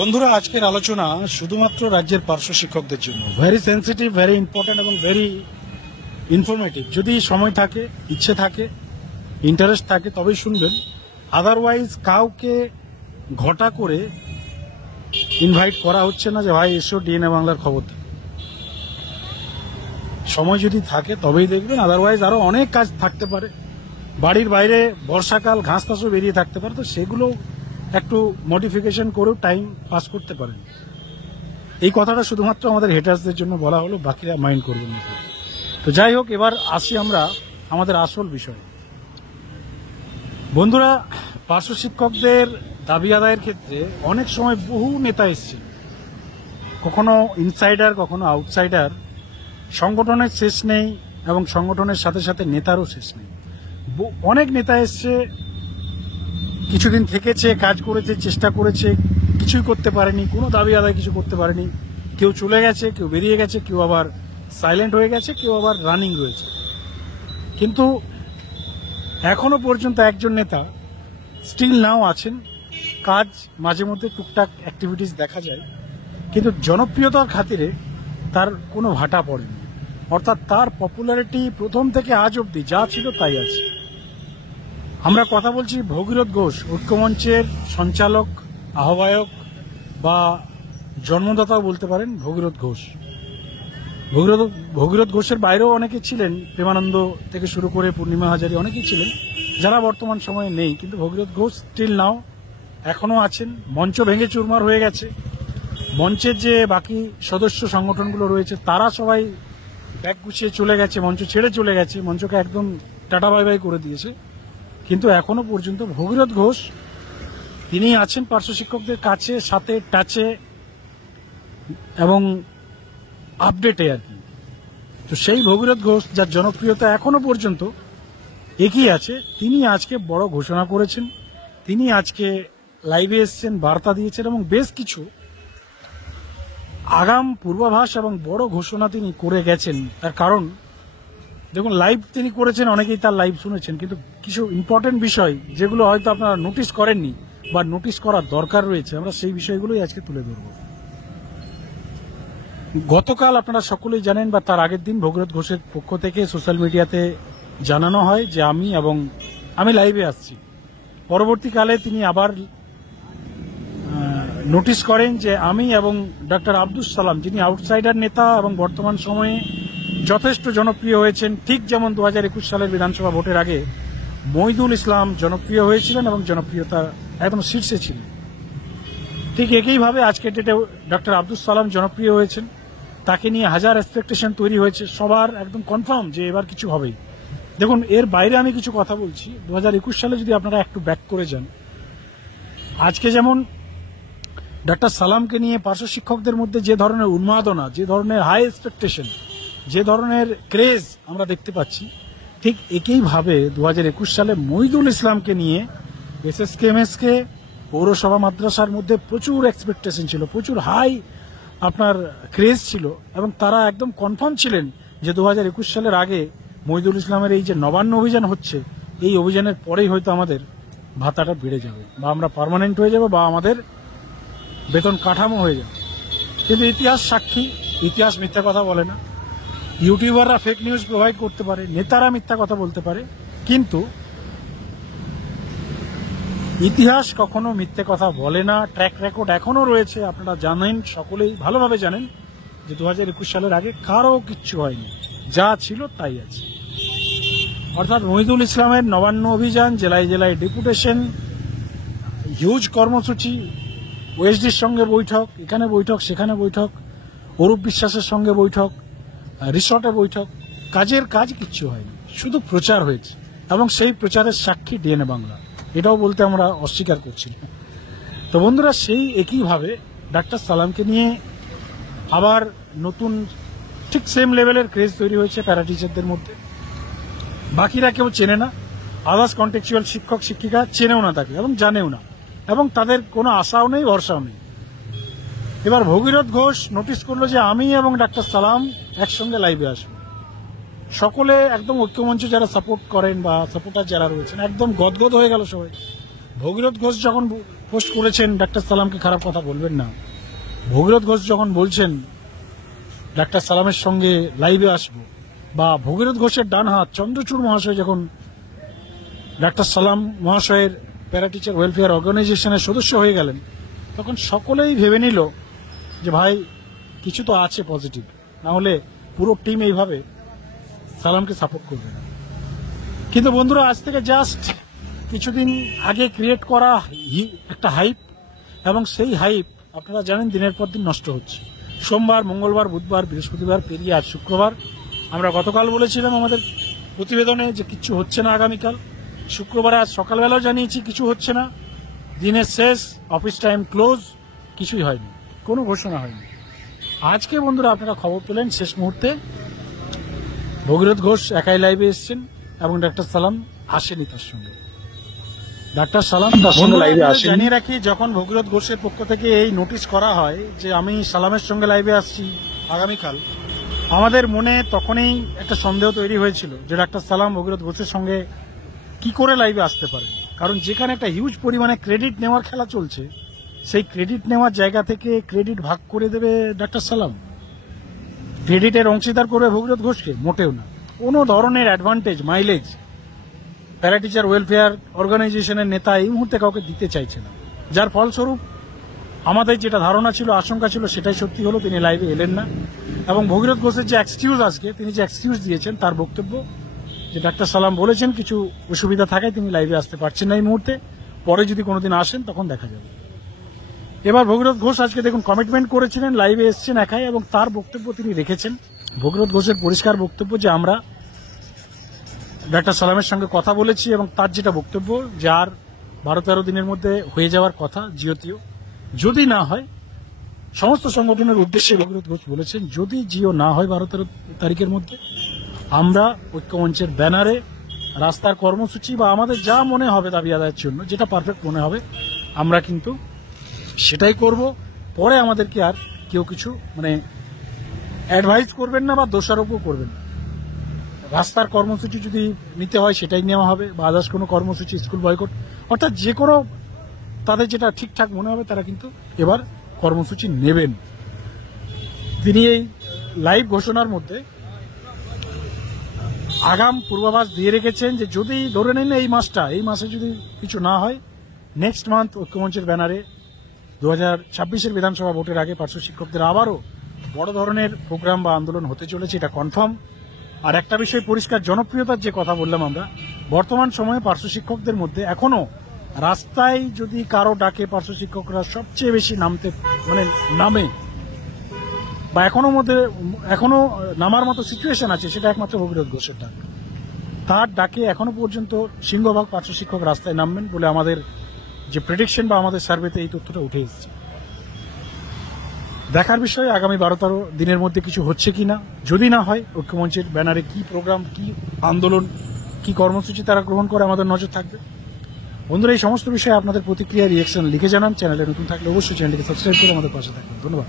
বন্ধুরা, আজকের আলোচনা শুধুমাত্র রাজ্যের পার্শ্ব শিক্ষকদের জন্য। ভেরি সেন্সিটিভ, ভেরি ইম্পর্টেন্ট এবং ভেরি ইনফরমেটিভ। যদি সময় থাকে, ইচ্ছে থাকে, ইন্টারেস্ট থাকে তবেই শুনবেন। আদারওয়াইজ কাউকে ঘটা করে ইনভাইট করা হচ্ছে না যে ভাই এসো ডিএনএ বাংলার খবর দেবে। সময় যদি থাকে তবেই দেখবেন, আদারওয়াইজ আরো অনেক কাজ থাকতে পারে। বাড়ির বাইরে বর্ষাকাল ঘাস টাসও বেরিয়ে থাকতে পারে, তো সেগুলো একটু মডিফিকেশন করেও টাইম পাস করতে পারেন। এই কথাটা শুধুমাত্র আমাদের হেটার্সদের জন্য বলা হলো, বাকিরা মাইন্ড করবেন না। তো যাই হোক, এবার আসি আমরা আমাদের আসল বিষয়ে। বন্ধুরা, পার্শ্ব শিক্ষকদের দাবি আদায়ের ক্ষেত্রে অনেক সময় বহু নেতা এসছে, কখনো ইনসাইডার কখনো আউটসাইডার। সংগঠনের শেষ নেই এবং সংগঠনের সাথে সাথে নেতারও শেষ নেই। অনেক নেতা এসছে, কিছুদিন থেকেছে, কাজ করেছে, চেষ্টা করেছে, কিছুই করতে পারেনি, কোনো দাবি আদায় কিছু করতে পারেনি। কেউ চলে গেছে, কেউ বেরিয়ে গেছে, কেউ আবার সাইলেন্ট হয়ে গেছে, কেউ আবার রানিং রয়েছে। কিন্তু এখনো পর্যন্ত একজন নেতা স্টিল নাও আছেন। কাজ মাঝে মধ্যে টুকটাক অ্যাক্টিভিটিস দেখা যায়, কিন্তু জনপ্রিয়তার খাতিরে তার কোনো ভাটা পড়েনি। অর্থাৎ তার পপুলারিটি প্রথম থেকে আজ অবধি যা ছিল তাই আছে। আমরা কথা বলছি ভগীরথ ঘোষ, ঐক্যমঞ্চের সঞ্চালক, আহ্বায়ক বা জন্মদাতাও বলতে পারেন ভগীরথ ঘোষ। ভগীরথ ঘোষের বাইরেও অনেকে ছিলেন, প্রেমানন্দ থেকে শুরু করে পূর্ণিমা হাজারি অনেকেই ছিলেন যারা বর্তমান সময়ে নেই, কিন্তু ভগীরথ ঘোষ স্টিল নাও এখনো আছেন। মঞ্চ ভেঙে চুরমার হয়ে গেছে। মঞ্চের যে বাকি সদস্য সংগঠনগুলো রয়েছে তারা সবাই ব্যাগ গুছিয়ে চলে গেছে, মঞ্চ ছেড়ে চলে গেছে, মঞ্চকে একদম টাটা বাই বাই করে দিয়েছে। কিন্তু এখনো পর্যন্ত ভগীরথ ঘোষ তিনি আছেন পার্শ্ব শিক্ষকদের কাছে, সাথে টাচে এবং আপডেটে আর কি। তো সেই ভগীরথ ঘোষ, যার জনপ্রিয়তা এখনো পর্যন্ত এগিয়ে আছে, তিনি আজকে বড় ঘোষণা করেছেন। তিনি আজকে লাইভে এসেছেন, বার্তা দিয়েছেন এবং বেশ কিছু আগাম পূর্বাভাস এবং বড় ঘোষণা তিনি করে গেছেন। তার কারণ দেখুন, লাইভ তিনি করেছেন, অনেকেই তার লাইভ শুনেছেন, কিন্তু কিছু ইম্পর্টেন্ট বিষয় যেগুলো হয়তো আপনারা নোটিস করেননি বা নোটিস করার দরকার রয়েছে, আমরা সেই বিষয়গুলোই আজকে তুলে ধরব। গতকাল আপনারা সকলেই জানেন বা তার আগের দিন ভগীরথ ঘোষের পক্ষ থেকে সোশ্যাল মিডিয়াতে জানানো হয় যে আমি লাইভে আসছি। পরবর্তীকালে তিনি আবার নোটিশ করেন যে আমি এবং ডক্টর আব্দুস সালাম, যিনি আউটসাইডার নেতা এবং বর্তমান সময়ে যথেষ্ট জনপ্রিয় হয়েছেন, ঠিক যেমন 2021 সালের বিধানসভা ভোটের আগে মইদুল ইসলাম জনপ্রিয় হয়েছিলেন এবং জনপ্রিয়তা একদম শীর্ষে ছিলেন, ঠিক একইভাবে আজকের ডেটে ডক্টর আব্দুস সালাম জনপ্রিয় হয়েছেন। তাকে নিয়ে হাজার এক্সপেকটেশন তৈরি হয়েছে, সবার একদম কনফার্ম যে এবার কিছু হবেই। দেখুন, এর বাইরে আমি কিছু কথা বলছি। 2021 সালে যদি আপনারা একটু ব্যাক করে যান, আজকে যেমন ডক্টর সালামকে নিয়ে পার্শ্ব শিক্ষকদের মধ্যে যে ধরনের উন্মাদনা, যে ধরনের হাই এক্সপেকটেশন, যে ধরনের ক্রেজ আমরা দেখতে পাচ্ছি, ঠিক একইভাবে 2021 সালে মইদুল ইসলামকে নিয়ে এসএসকেএমএসকে পৌরসভা মাদ্রাসার মধ্যে প্রচুর এক্সপেকটেশন ছিল, প্রচুর হাই আপনার ক্রেজ ছিল এবং তারা একদম কনফার্ম ছিলেন যে 2021 সালের আগে মইদুল ইসলামের এই যে নবান্ন অভিযান হচ্ছে, এই অভিযানের পরেই হয়তো আমাদের ভাতাটা বেড়ে যাবে বা আমরা পার্মানেন্ট হয়ে যাবো বা আমাদের বেতন কাঠামো হয়ে যাবে। কিন্তু ইতিহাস সাক্ষী, ইতিহাস মিথ্যা কথা বলে না। ইউটিউবাররা ফেক নিউজ প্রোভাইড করতে পারে, নেতারা মিথ্যা কথা বলতে পারে, কিন্তু ইতিহাস কখনো মিথ্যে কথা বলে না। ট্র্যাক রেকর্ড এখনো রয়েছে, আপনারা জানেন, সকলেই ভালোভাবে জানেন যে 2021 সালের আগে কারো কিচ্ছু হয়নি, যা ছিল তাই আছে। অর্থাৎ মহিদুল ইসলামের নবান্ন অভিযান, জেলায় জেলায় ডেপুটেশন, হিউজ কর্মসূচি, ওএসডির সঙ্গে বৈঠক, এখানে বৈঠক সেখানে বৈঠক, অরূপ বিশ্বাসের সঙ্গে বৈঠক, রিসর্টে বৈঠক, কাজের কাজ কিচ্ছু হয়নি, শুধু প্রচার হয়েছে এবং সেই প্রচারের সাক্ষী ডিএনএ বাংলা, এটাও বলতে আমরা অস্বীকার করছি না। তো বন্ধুরা, সেই একইভাবে ডাক্তার সালামকে নিয়ে আবার নতুন ঠিক সেম লেভেলের ক্রেজ তৈরি হয়েছে প্যারা টিচারদের মধ্যে। বাকিরা কেউ চেনে না, আদার্স কন্টেক্সচুয়াল শিক্ষক শিক্ষিকা চেনেও না তাকে এবং জানেও না, এবং তাদের কোনো আশাও নেই, ভরসাও নেই। এবার ভগীরথ ঘোষ নোটিশ করলো যে আমি এবং ডাক্তার সালাম একসঙ্গে লাইভে আসবো। সকলে একদম ঐক্যমঞ্চ যারা সাপোর্ট করেন বা সাপোর্টার যারা রয়েছেন একদম গদগদ হয়ে গেল সবাই। ভগীরথ ঘোষ যখন পোস্ট করেছেন ডাক্তার সালামকে খারাপ কথা বলবেন না। ভগীরথ ঘোষ যখন বলছেন ডাক্তার সালামের সঙ্গে লাইভে আসবো, বা ভগীরথ ঘোষের ডান হাত চন্দ্রচূড় মহাশয় যখন ডাক্তার সালাম মহাশয়ের প্যারা টিচার ওয়েলফেয়ার অর্গানাইজেশনের সদস্য হয়ে গেলেন, তখন সকলেই ভেবে নিল যে ভাই কিছু তো আছে পজিটিভ, না হলে পুরো টিম এইভাবে সালামকে সাপোর্ট করবে না। কিন্তু বন্ধুরা, আজ থেকে জাস্ট কিছুদিন আগে ক্রিয়েট করা একটা হাইপ, এবং সেই হাইপ আপনারা জানেন দিনের পর দিন নষ্ট হচ্ছে। সোমবার, মঙ্গলবার, বুধবার, বৃহস্পতিবার পেরিয়ে আজ শুক্রবার। আমরা গতকাল বলেছিলাম আমাদের প্রতিবেদনে যে কিছু হচ্ছে না আগামীকাল। শুক্রবারে আজ সকালবেলাও জানিয়েছি কিছু হচ্ছে না। দিনের শেষ, অফিস টাইম ক্লোজ, কিছুই হয়নি, কোনো ঘোষণা হয়নি। আজকে বন্ধুরা আপনারা খবর পেলেন শেষ মুহূর্তে ভগীরথ ঘোষ একাই লাইভে এসছেন এবং ডাক্তার সালাম আসেনি তার সঙ্গে। ডাক্তার সালাম তার সঙ্গে লাইভে আসেন। জানিয়ে রাখি, যখন ভগীরথ ঘোষের পক্ষ থেকে এই নোটিশ করা হয় যে আমি সালামের সঙ্গে লাইভে আসছি আগামীকাল, আমাদের মনে তখনই একটা সন্দেহ তৈরি হয়েছিল যে ডাক্তার সালাম ভগীরথ ঘোষের সঙ্গে কি করে লাইভে আসতে পারে। কারণ যেখানে একটা হিউজ পরিমাণে ক্রেডিট নেওয়ার খেলা চলছে, সেই ক্রেডিট নেওয়ার জায়গা থেকে ক্রেডিট ভাগ করে দেবে ডাক্তার সালাম, ক্রেডিটের অংশীদার করবে ভগীরথ ঘোষকে? মোটেও না। কোনো ধরনের advantage, mileage para teacher welfare অর্গানাইজেশনের নেতা এই মুহূর্তে কাউকে দিতে চাইছে না। যার ফলস্বরূপ আমাদের যেটা ধারণা ছিল, আশঙ্কা ছিল, সেটাই সত্যি হলো, তিনি লাইভে এলেন না। এবং ভগীরথ ঘোষের যে এক্সকিউজ, আজকে তিনি যে এক্সকিউজ দিয়েছেন, তার বক্তব্য যে ডাক্তার সালাম বলেছেন কিছু অসুবিধা থাকায় তিনি লাইভে আসতে পারছেন না এই মুহূর্তে, পরে যদি কোনোদিন আসেন তখন দেখা যাবে। এবার ভগীরথ ঘোষ আজকে দেখুন কমিটমেন্ট করেছিলেন, লাইভে এসছেন একাই, এবং তার বক্তব্য তিনি রেখেছেন। ভগীরথ ঘোষের পরিষ্কার বক্তব্য যে আমরা ডাক্তার সালামের সঙ্গে কথা বলেছি, এবং তার যেটা বক্তব্য যে আর 12-13 দিনের মধ্যে হয়ে যাওয়ার কথা জিওটিও, যদি না হয়, সমস্ত সংগঠনের উদ্দেশ্যে ভগীরথ ঘোষ বলেছেন যদি জিও না হয় 12-13 তারিখের মধ্যে, আমরা ঐক্যমঞ্চের ব্যানারে রাস্তার কর্মসূচি বা আমাদের যা মনে হবে দাবি আদায়ের জন্য, যেটা পারফেক্ট মনে হবে, আমরা কিন্তু সেটাই করব। পরে আমাদেরকে আর কেউ কিছু অ্যাডভাইস করবেন না বা দোষারোপও করবেন না। রাস্তার কর্মসূচি যদি নিতে হয় সেটাই নেওয়া হবে, বা আদার্স কোনো কর্মসূচি, স্কুল বয়কট, অর্থাৎ যে কোনো তাদের যেটা ঠিকঠাক মনে হবে তারা কিন্তু এবার কর্মসূচি নেবেন। তিনি এই লাইভ ঘোষণার মধ্যে আগাম পূর্বাভাস দিয়ে রেখেছেন যে যদি ধরে নিন এই মাসে যদি কিছু না হয়, নেক্সট মান্থ ঐক্যমঞ্চের ব্যানারে 2026-এর বিধানসভা ভোটের আগে পার্শ্ব শিক্ষকদের আবারও বড় ধরনের প্রোগ্রাম বা আন্দোলন হতে চলেছে, এটা কনফার্ম। আর একটা বিষয় পরিষ্কার, জনপ্রিয়তার যে কথা বললাম আমরা, বর্তমান সময়ে পার্শ্ব শিক্ষকদের মধ্যে এখনো রাস্তায় যদি কারো ডাকে পার্শ্ব শিক্ষকরা সবচেয়ে বেশি নামে, বা এখনো নামার মতো সিচুয়েশন আছে, সেটা একমাত্র ভগীরথ ঘোষের ডাক। তার ডাকে এখনো পর্যন্ত সিংহভাগ পার্শ্ব শিক্ষক রাস্তায় নামবেন বলে আমাদের যে প্রেডিকশন বা আমাদের সার্ভেতে এই তথ্যটা উঠে এসেছে। দেখার বিষয় আগামী 12-13 দিনের মধ্যে কিছু হচ্ছে কিনা। যদি না হয়, ঐক্যমঞ্চের ব্যানারে কি প্রোগ্রাম, কি আন্দোলন, কি কর্মসূচি তারা গ্রহণ করে আমাদের নজর থাকবে। বন্ধুরা, এই সমস্ত বিষয়ে আপনাদের প্রতিক্রিয়া, রিয়েকশন লিখে জানান। চ্যানেলে নতুন থাকলে অবশ্যই চ্যানেলটিকে সাবস্ক্রাইব করে আমাদের পাশে থাকবেন। ধন্যবাদ।